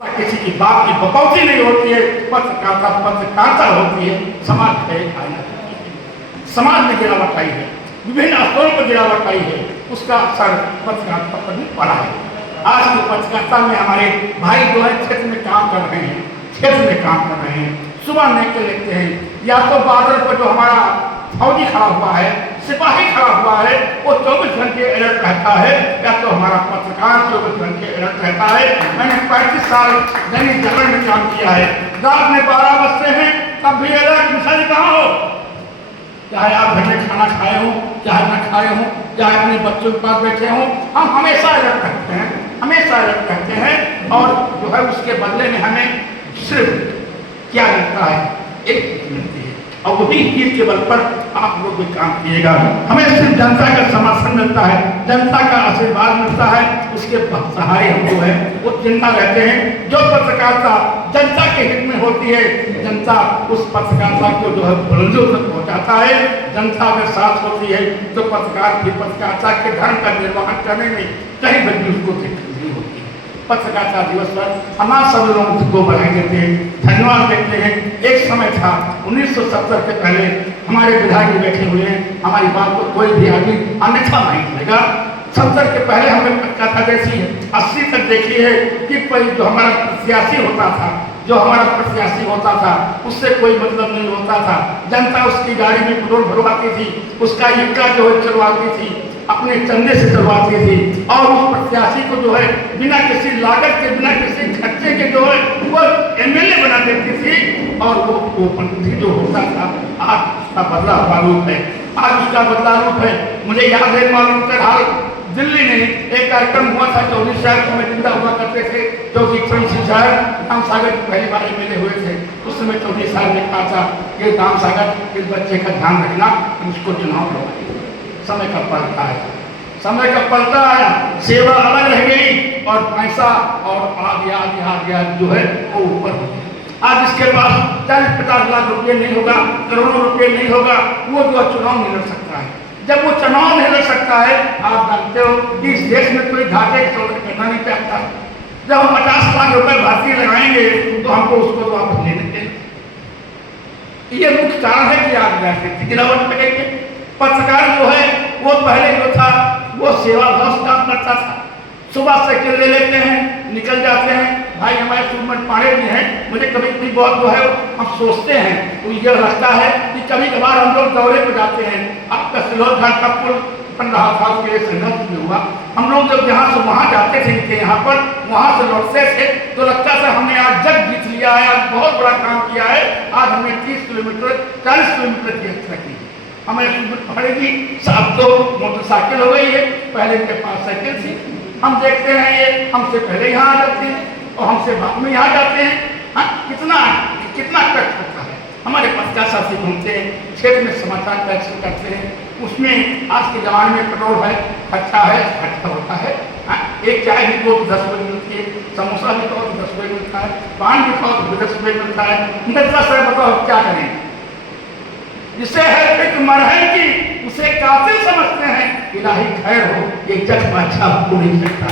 किसी की बात की बकौती नहीं होती है, पत्रकारिता पत्रकारिता होती है। समाज का एक आईना होती है। समाज में गिरावट आई है, विभिन्न स्तरों पर गिरावट आई है, उसका असर पत्रकारिता पर भी पड़ा है। आज की पत्रकारिता में हमारे भाई जो है क्षेत्र में काम कर रहे हैं, क्षेत्र में काम कर रहे हैं, सुबह निकल लेते हैं, या तो बॉर्डर पर जो हमारा फौजी खड़ा हुआ है, सिपाही खड़ा हुआ है, वो 24 घंटे अलर्ट रहता है, या तो हमारा पत्रकार 24 घंटे अलर्ट रहता है। मैंने 35 साल दैनिक जागरण में काम किया है। रात में 12 बजते हैं तब भी अलर्ट, मिसाल कहाँ हो, चाहे आप घर में खाना खाए हो, चाहे न खाए हो, चाहे अपने बच्चों के पास बैठे हों, हम हमेशा अलर्ट रहते हैं, हमेशा अलर्ट रहते हैं। और जो है उसके बदले में हमें सिर्फ क्या मिलता है, एक चीज मिलती है, और वही चीज के बल पर आप लोग भी काम किएगा। हमें सिर्फ जनता का समर्थन मिलता है, जनता का आशीर्वाद मिलता है, उसके सहारे हम जो है वो जिंदा रहते हैं। जो पत्रकारिता जनता के हित में होती है, जनता उस पत्रकारिता को जो है बुलंदियों तक पहुंचाता है। जनता के साथ होती है तो पत्रकार भी पत्रकारिता के धर्म का निर्वहन करने में कहीं भी उसको दिक्कत नहीं होती है। पत्रकारिता दिवस पर हमारे सब लोगों को बधाई देते हैं, धन्यवाद देते हैं। एक समय था 1970 के पहले, हमारे विधायक बैठे हुए हैं, हमारी बात को कोई भी आदमी अन्यथा नहीं करेगा। 70 के पहले हमें पत्रकारिता जैसी 80 तक देखी है कि जो हमारा प्रत्याशी होता था, जो हमारा प्रत्याशी होता था, उससे कोई मतलब नहीं होता था। जनता उसकी गाड़ी में पेट्रोल भरवाती थी, उसका इक्का जो है चलवाती थी, अपने चंदे से चलवाती थी, और उस प्रत्याशी को जो है बिना किसी लागत के, बिना किसी खर्चे के जो है वो MLA बना देती थी, और वो पंडित जो होता था, आज उसका बदला हुआ रूप है, आज उसका बदला रूप है। मुझे याद है मालूम कर हाल दिल्ली में एक कार्यक्रम हुआ था, 24 साल में जिंदा हुआ करते थे, जो कि राम सागर पहली बार MLA हुए थे। उस समय 24 साल ने कहा था कि राम सागर इस बच्चे का ध्यान रखना, उसको चुनाव लड़वाएंगे। समय का पलटा है, समय का पलटा आया, सेवा अलग रह गई और पैसा और आगे जो है वो ऊपर हो गया। आज इसके पास 40-50 लाख रुपये नहीं होगा, करोड़ों रुपये नहीं होगा, वो जो चुनाव नहीं लड़ सकता है। जब वो चुनाव नहीं लड़ सकता है, आप जानते हो कि इस देश में कोई घाटे करना नहीं चाहता। जब हम 50 लाख रुपए भारतीय लगाएंगे तो हमको उसको तो वापस लेने देंगे। ये मुख्य कारण है कि आज राजनीतिक गिरावट लगेंगे। पत्रकार जो है वो पहले जो था वो सेवा भाव काम करता था, सुबह साइकिल ले लेते हैं, निकल जाते हैं। भाई हमारे सुमन पाड़े जी हैं, मुझे कभी कभी बहुत जो है हम सोचते हैं तो ये लगता है कि कभी कभार हम लोग दौरे पर जाते हैं। आपका सिलौर घाट का पुल 15 साल के संघर्ष में हुआ, हम लोग जब यहाँ से वहाँ जाते थे इनके यहाँ पर, वहाँ से लौटते थे तो लगता था हमने आज जग जीत लिया है, आज बहुत बड़ा काम किया है। आज हमने 30 किलोमीटर 40 किलोमीटर की यात्रा की। हमें पड़ेगी, अब तो मोटरसाइकिल हो गई है, पहले इनके पास साइकिल थी। हम देखते हैं ये हमसे पहले यहाँ आ जाते हैं और हमसे बाद में यहाँ जाते हैं। हाँ, कितना कष्ट होता है। हमारे पत्रकार साथी घूमते हैं, क्षेत्र में समाचार कैसे करते हैं, उसमें आज के ज़माने में पेट्रोल है, खर्चा है, खर्चा होता है। हाँ, एक चाय भी तो 10 रुपये मिलती है, समोसा भी तो 10 रुपये मिलता है, पान भी तो 10 रुपये मिलता है। मिलता सर बताओ क्या करें, जिसे है फिक्र मरहम की उसे काफिल समझते हैं। इलाही खैर हो, ये जग बादशाह को नहीं सकता।